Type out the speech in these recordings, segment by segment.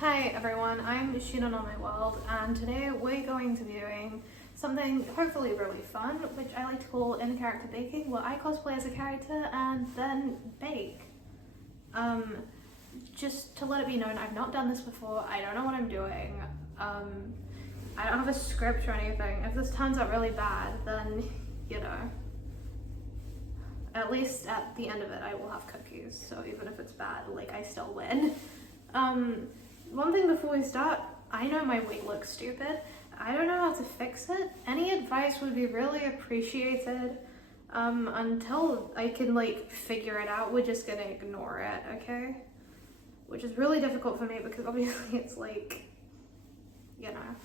Hi everyone, I'm Shinon on my world, and today we're going to be doing something hopefully really fun, which I like to call in-character baking, where I cosplay as a character and then bake. Just to let it be known, I've not done this before, I don't know what I'm doing, I don't have a script or anything. If this turns out really bad, then, you know, at least at the end of it I will have cookies, so even if it's bad, like, I still win. One thing before we start, I know my wig looks stupid. I don't know how to fix it. Any advice would be really appreciated. Until I can like figure it out, we're just gonna ignore it, okay? Which is really difficult for me because obviously it's like, you know.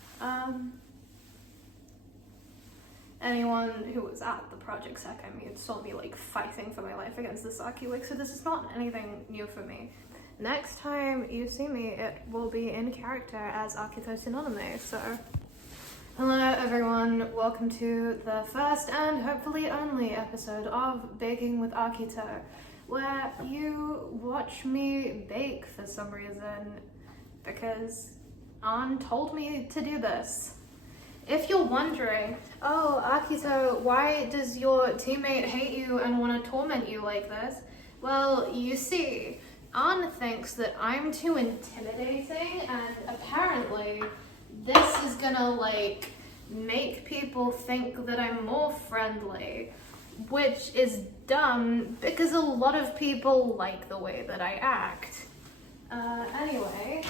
Anyone who was at the Project Sec, I mean, saw me like fighting for my life against the Saki wig, so this is not anything new for me. Next time you see me, it will be in character as Akito Synonyme, so... Hello everyone, welcome to the first and hopefully only episode of Baking with Akito, where you watch me bake for some reason, because Ann told me to do this. If you're wondering, oh Akito, why does your teammate hate you and want to torment you like this? Well, you see, Ann thinks that I'm too intimidating, and apparently this is gonna like make people think that I'm more friendly, which is dumb because a lot of people like the way that I act. Anyway,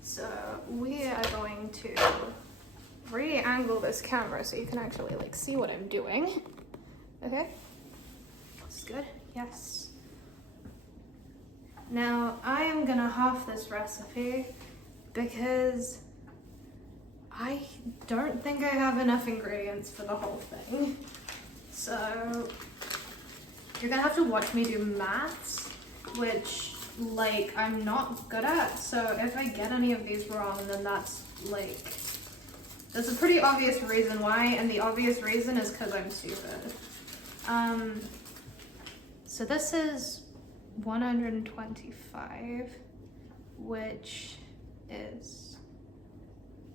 so we are going to re-angle this camera so you can actually like see what I'm doing. Okay, this is good. Yes. Now, I am gonna half this recipe because I don't think I have enough ingredients for the whole thing. So, you're gonna have to watch me do maths, which, like, I'm not good at. So if I get any of these wrong, then that's, like, there's a pretty obvious reason why, and the obvious reason is because I'm stupid. So this is 125, which is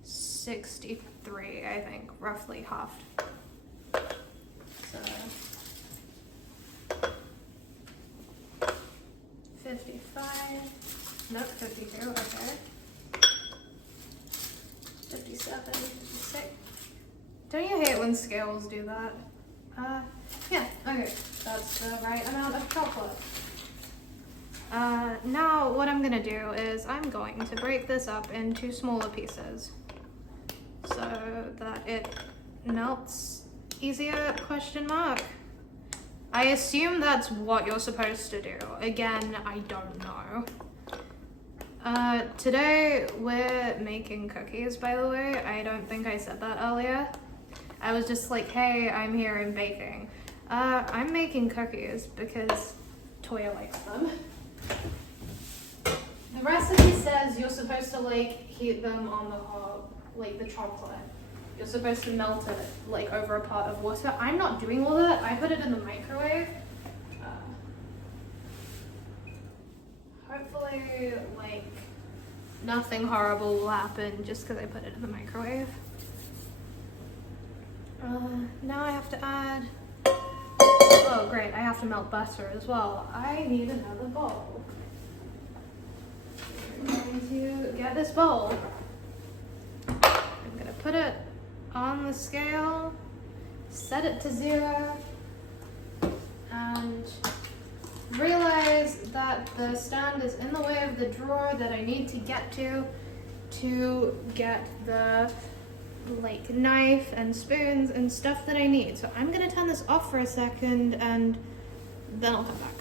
63, I think, roughly half. So 55, nope, 52, okay. 57, 56. Don't you hate when scales do that? Yeah, okay, that's the right amount of chocolate. Now what I'm gonna do is I'm going to break this up into smaller pieces so that it melts easier, question mark. I assume that's what you're supposed to do. Again, I don't know. Today we're making cookies, by the way. I don't think I said that earlier. I was just like, hey, I'm here and baking. I'm making cookies because Toya likes them. The recipe says you're supposed to like heat them on the hob, like the chocolate. You're supposed to melt it like over a pot of water. I'm not doing all that. I put it in the microwave. Hopefully, like, nothing horrible will happen just because I put it in the microwave. Now I have to add, oh great, I have to melt butter as well. I need another bowl. I'm going to get this bowl. I'm gonna put it on the scale, set it to 0, and realize that the stand is in the way of the drawer that I need to get to get the like knife and spoons and stuff that I need. So I'm gonna turn this off for a second and then I'll come back.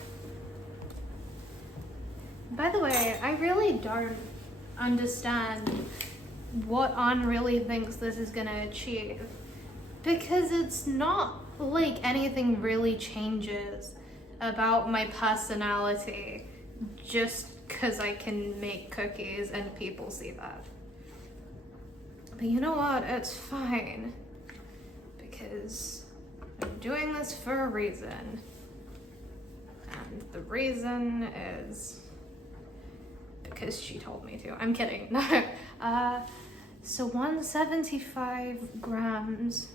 By the way, I really don't understand what Ann really thinks this is gonna achieve, because it's not like anything really changes about my personality just because I can make cookies and people see that. But you know what? It's fine, because I'm doing this for a reason. And the reason is because she told me to. I'm kidding. No. So 175 grams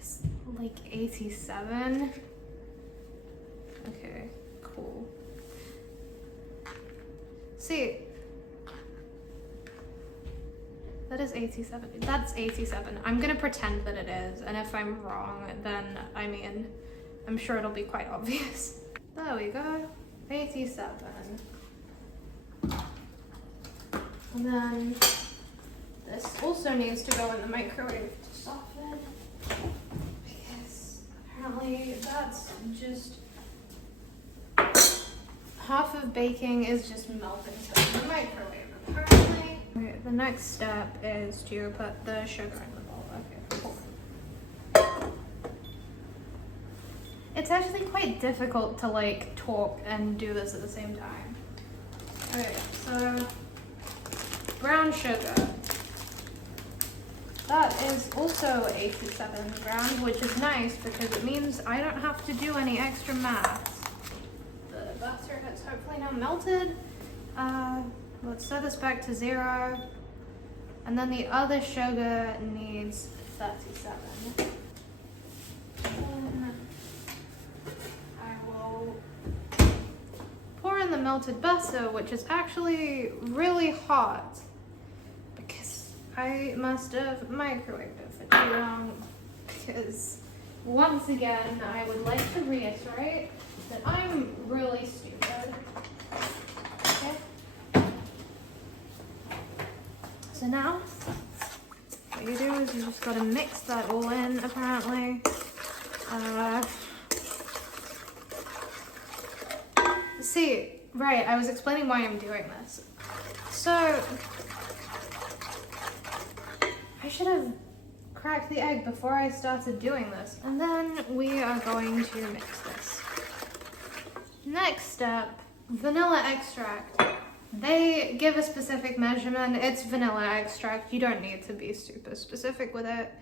is like 87. Okay, cool. See, that is 87. That's 87. I'm gonna pretend that it is, and if I'm wrong, then I mean, I'm sure it'll be quite obvious. There we go. 87. And then this also needs to go in the microwave to soften, because apparently that's just half of baking is just melting stuff in the microwave, apparently. Okay, the next step is to put the sugar in the bowl. Okay, cool. It's actually quite difficult to like talk and do this at the same time. Okay, so brown sugar. That is also 87 grams, which is nice because it means I don't have to do any extra math. The butter has hopefully now melted. Let's set this back to 0. And then the other sugar needs 37. Then I will pour in the melted butter, which is actually really hot because I must have microwaved it for too long. Because once again, I would like to reiterate that I'm really stupid. Okay? So now, what you do is you just gotta mix that all in, apparently. See, right, I was explaining why I'm doing this. So, I should have cracked the egg before I started doing this. And then we are going to mix this. Next step, vanilla extract. They give a specific measurement. It's vanilla extract. You don't need to be super specific with it.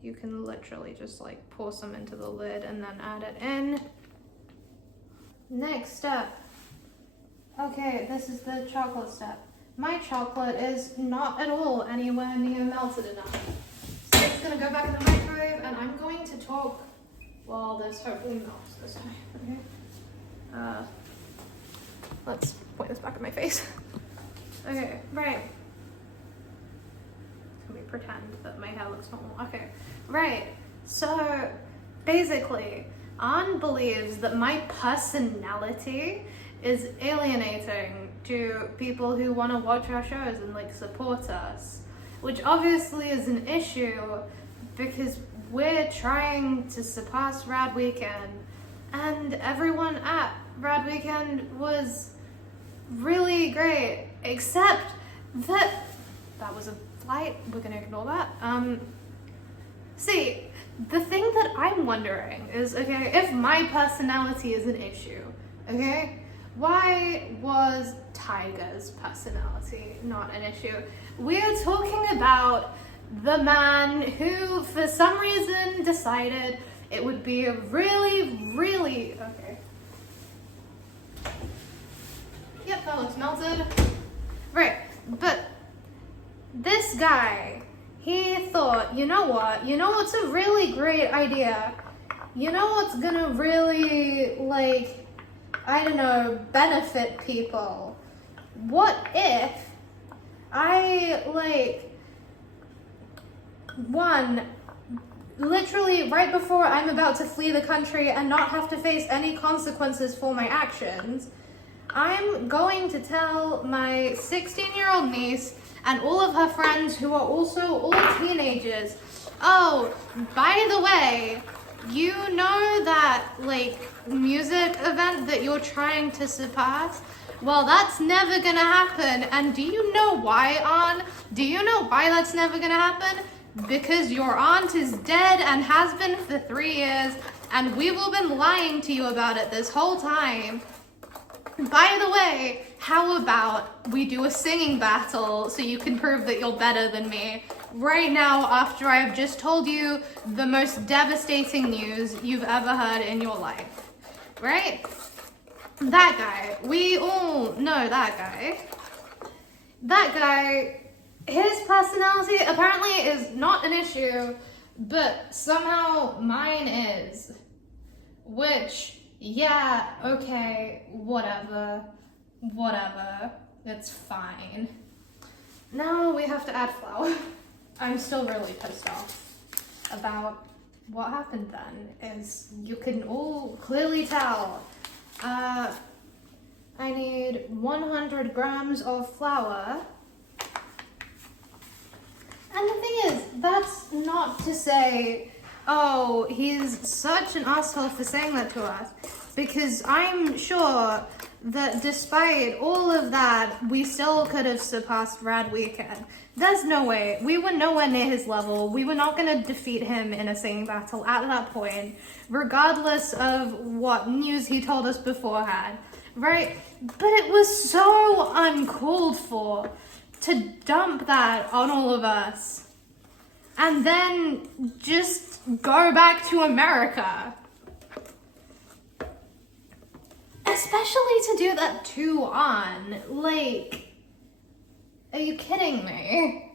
You can literally just like pour some into the lid and then add it in. Next step. Okay, this is the chocolate step. My chocolate is not at all anywhere near melted enough. So it's gonna go back in the microwave and I'm going to talk while this hopefully melts this time, okay? Let's point this back in my face. Okay, right. Let me pretend that my hair looks normal. Okay, right. So basically, Anne believes that my personality is alienating to people who want to watch our shows and like support us, which obviously is an issue because we're trying to surpass Rad Weekend, and everyone at Rad Weekend was really great, except that was a flight. We're gonna ignore that. See, the thing that I'm wondering is, okay, if my personality is an issue, okay, why was Taiga's personality not an issue? We're talking about the man who, for some reason, decided it would be a really, okay. Yep, that looks melted. Right, but this guy, he thought, you know what's a really great idea? You know what's gonna really, like, I don't know, benefit people? What if I, like, literally right before I'm about to flee the country and not have to face any consequences for my actions, I'm going to tell my 16-year-old niece and all of her friends who are also all teenagers, oh, by the way, you know that, like, music event that you're trying to surpass? Well, that's never gonna happen. And do you know why, Aunt? Do you know why that's never gonna happen? Because your aunt is dead and has been for 3 years, and we've all been lying to you about it this whole time. By the way, how about we do a singing battle so you can prove that you're better than me right now after I've just told you the most devastating news you've ever heard in your life, right? That guy. We all know that guy. That guy, his personality apparently is not an issue, but somehow mine is. Which, yeah, okay, whatever, it's fine. Now we have to add flour. I'm still really pissed off about what happened then, as you can all clearly tell. I need 100 grams of flour. And the thing is, that's not to say, oh, he's such an asshole for saying that to us, because I'm sure that despite all of that, we still could have surpassed Rad Weekend. There's no way. We were nowhere near his level. We were not going to defeat him in a singing battle at that point, regardless of what news he told us beforehand, right? But it was so uncalled for to dump that on all of us and then just go back to America. Especially to do that to On. Like, are you kidding me?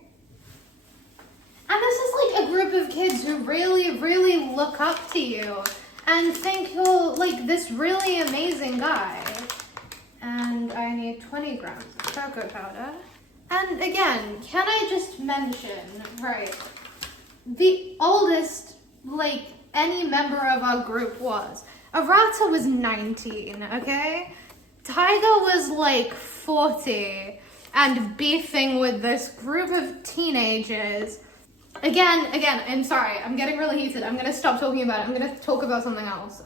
And this is like a group of kids who really, really look up to you and think you're like this really amazing guy. And I need 20 grams of cocoa powder. And again, can I just mention, right, the oldest, like, any member of our group was. Arata was 19, okay? Taiga was like 40 and beefing with this group of teenagers. Again, I'm sorry, I'm getting really heated. I'm gonna stop talking about it. I'm gonna talk about something else.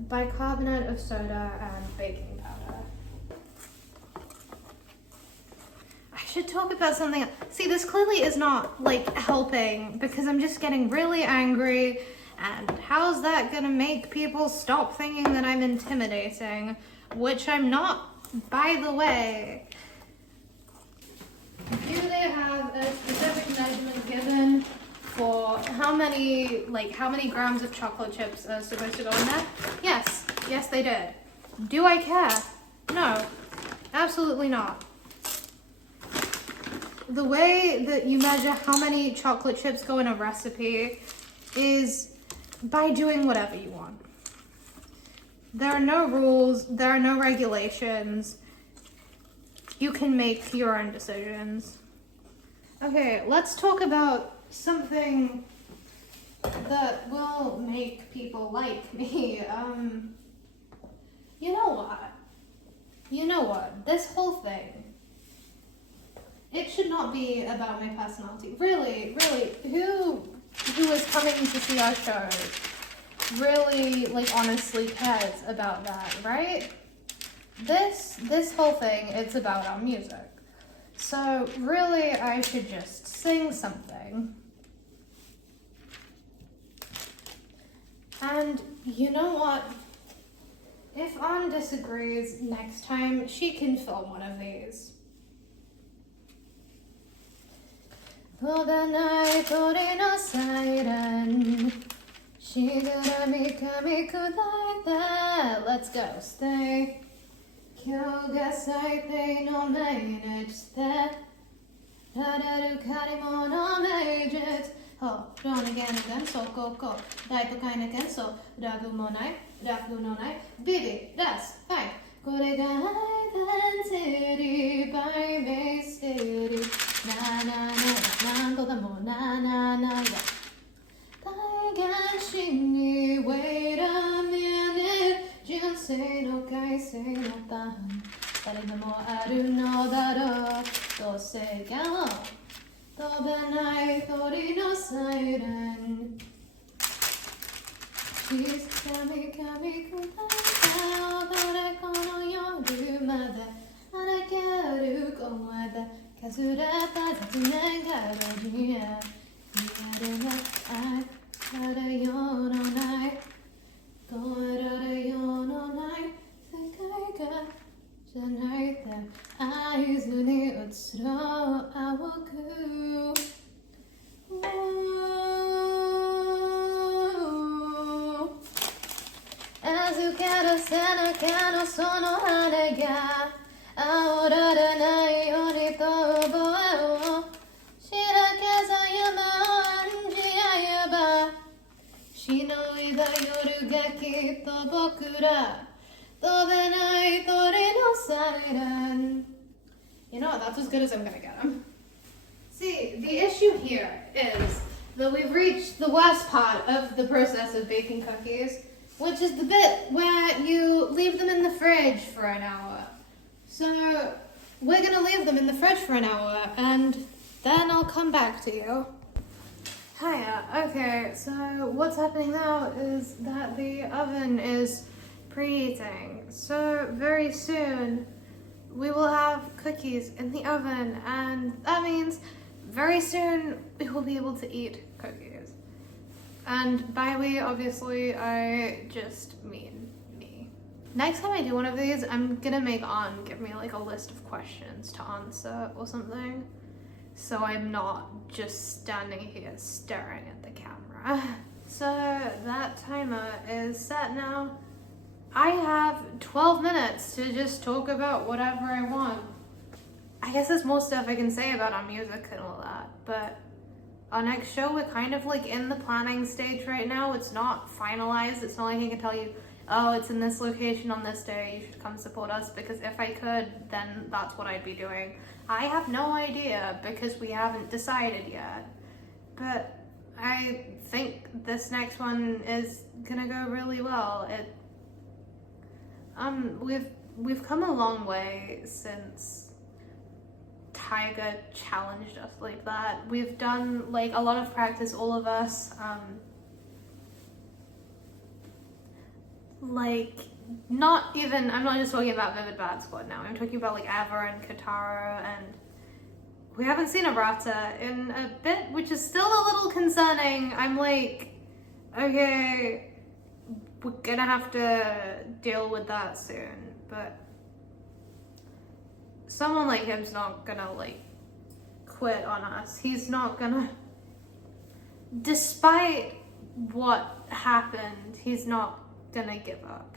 Bicarbonate of soda and baking powder. I should talk about something else. See, this clearly is not like helping because I'm just getting really angry. And how's that gonna make people stop thinking that I'm intimidating? Which I'm not, by the way. Do they have a specific measurement given for how many grams of chocolate chips are supposed to go in there? Yes they did. Do I care? No, absolutely not. The way that you measure how many chocolate chips go in a recipe is by doing whatever you want. There are no rules, there are no regulations. You can make your own decisions. Okay, let's talk about something that will make people like me. You know what? This whole thing, it should not be about my personality. Really, who is coming to see our shows really, like, honestly cares about that, right? This whole thing, it's about our music. So really, I should just sing something. And you know what? If Ann disagrees next time, she can film one of these. 飛ばない鳥のサイレンしぐらみ噛み砕いて Let's go, stay 今日が最低の毎日でられる借り物名実 Hold on again そうここ大都会な喧騒ラグもないラグのないビビダスはいこれが Identity by Bay City ななな何度でもなななや体現しに Wait a minute 人生の改正のターン誰でもあるのだろうどうせが飛べない鳥のサイレン静かみかみ砕いた誰かの夜まで荒ける声で削れた雑念が路地へリアルな愛られようのない越えられようのない世界がじゃないで合図に移ろう青く預けなその花が煽られないようにと覚えをしらけさ夢を演じ合えばしのいだ夜がきっと僕ら飛べない鳥のサイレン You know what, that's as good as I'm gonna get him. See, the issue here is that we've reached the worst part of the process of baking cookies, which is the bit where you leave them in the fridge for an hour. So we're gonna leave them in the fridge for an hour and then I'll come back to you. Hiya, okay, so what's happening now is that the oven is preheating. So very soon we will have cookies in the oven and that means very soon we will be able to eat cookies. And by we, obviously, I just mean me. Next time I do one of these, I'm gonna make An give me like a list of questions to answer or something. So I'm not just standing here staring at the camera. So that timer is set now. I have 12 minutes to just talk about whatever I want. I guess there's more stuff I can say about our music and all that, but our next show, we're kind of like in the planning stage right now. It's not finalized. It's not like I can tell you, oh, it's in this location on this day, you should come support us, because if I could, then that's what I'd be doing. I have no idea because we haven't decided yet, but I think this next one is gonna go really well. We've come a long way since Taiga challenged us like that. We've done like a lot of practice, all of us. Like not even, I'm not just talking about Vivid Bad Squad now. I'm talking about like Ever and Katara, and we haven't seen Arata in a bit, which is still a little concerning. I'm like, okay, we're gonna have to deal with that soon, but someone like him's not gonna like quit on us. He's not gonna, despite what happened, he's not gonna give up.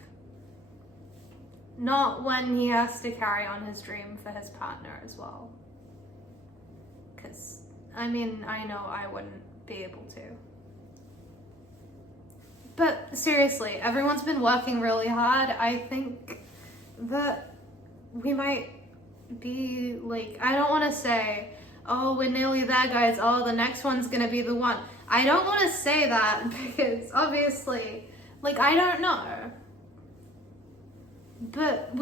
Not when he has to carry on his dream for his partner as well. Because, I mean, I know I wouldn't be able to. But seriously, everyone's been working really hard. I think that we might be like, I don't want to say, oh, we're nearly there, guys. Oh, the next one's gonna be the one. I don't want to say that because obviously, like, I don't know. But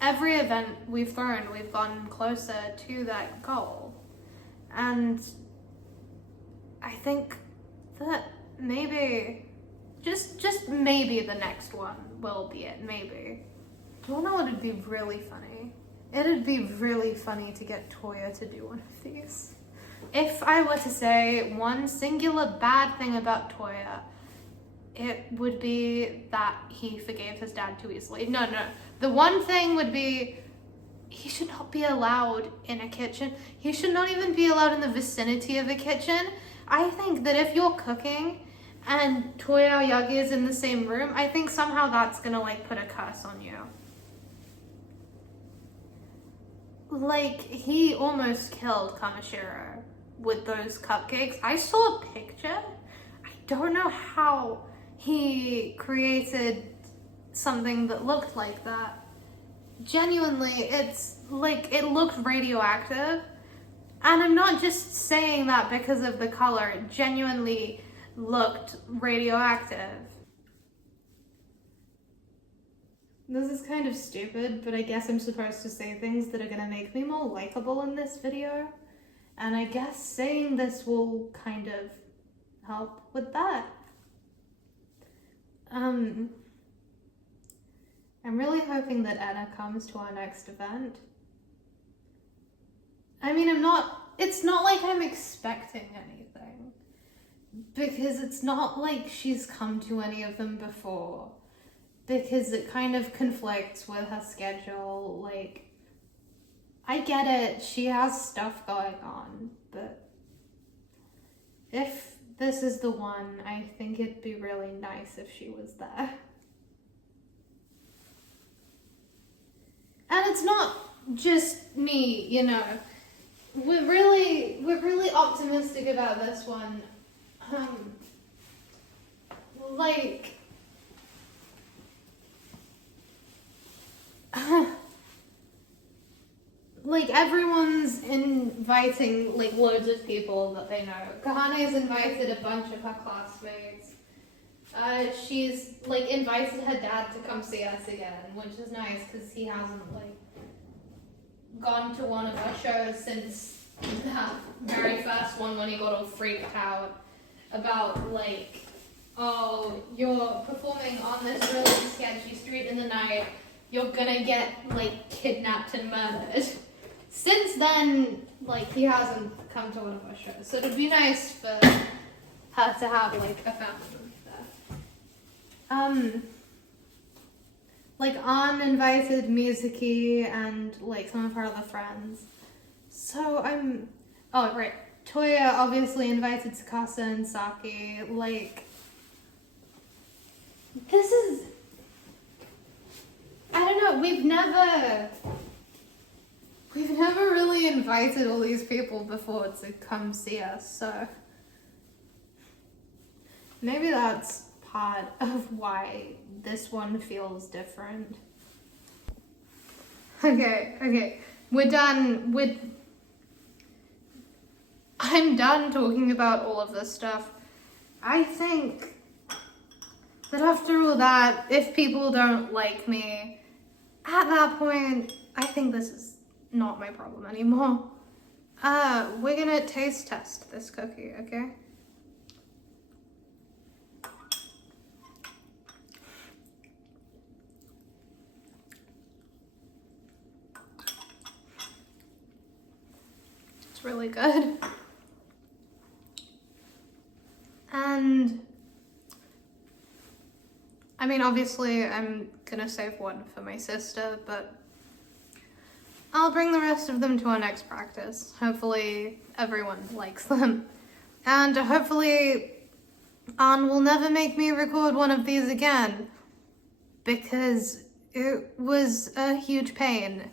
every event we've thrown, we've gotten closer to that goal. And I think that maybe, just maybe the next one will be it, maybe. Do you know what would be really funny? It'd be really funny to get Toya to do one of these. If I were to say one singular bad thing about Toya, it would be that he forgave his dad too easily. No. The one thing would be he should not be allowed in a kitchen. He should not even be allowed in the vicinity of a kitchen. I think that if you're cooking and Toya Yagi is in the same room, I think somehow that's gonna like put a curse on you. Like, he almost killed Kamashiro with those cupcakes. I saw a picture. I don't know how he created something that looked like that. Genuinely, it's like, it looked radioactive. And I'm not just saying that because of the color. It genuinely looked radioactive. This is kind of stupid, but I guess I'm supposed to say things that are gonna make me more likable in this video. And I guess saying this will kind of help with that. I'm really hoping that Anna comes to our next event. I mean, it's not like I'm expecting anything. Because it's not like she's come to any of them before. Because it kind of conflicts with her schedule. Like, I get it, she has stuff going on, but if this is the one, I think it'd be really nice if she was there. And it's not just me, you know. We're really optimistic about this one. Like, like everyone's inviting like loads of people that they know. Kahane's invited a bunch of her classmates. She's like invited her dad to come see us again, which is nice because he hasn't like gone to one of our shows since that very first one when he got all freaked out about like, oh, you're performing on this really sketchy street in the night, you're gonna get like kidnapped and murdered. Since then, like he hasn't come to one of our shows, so it'd be nice for her to have like a family there. Like An invited Mizuki and like some of her other friends. So oh right, Toya obviously invited Tsukasa and Saki. Like, this is, I don't know, we've never really invited all these people before to come see us, so maybe that's part of why this one feels different. Okay, we're done with, I'm done talking about all of this stuff. I think that after all that, if people don't like me, at that point, I think this is not my problem anymore. We're gonna taste test this cookie, okay? It's really good. And I mean, obviously I'm gonna save one for my sister, but I'll bring the rest of them to our next practice. Hopefully everyone likes them. And hopefully An will never make me record one of these again, because it was a huge pain.